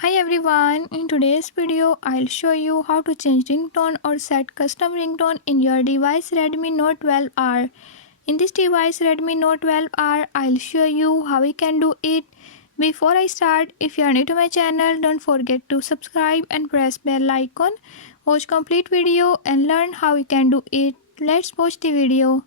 Hi everyone, in today's video I'll show you how to change ringtone or set custom ringtone in your device Redmi Note 12R. In this device Redmi Note 12R, I'll show you how we can do it. Before I start, if you are new to my channel, don't forget to subscribe and press bell icon. Watch complete video and learn how we can do it. Let's watch the video.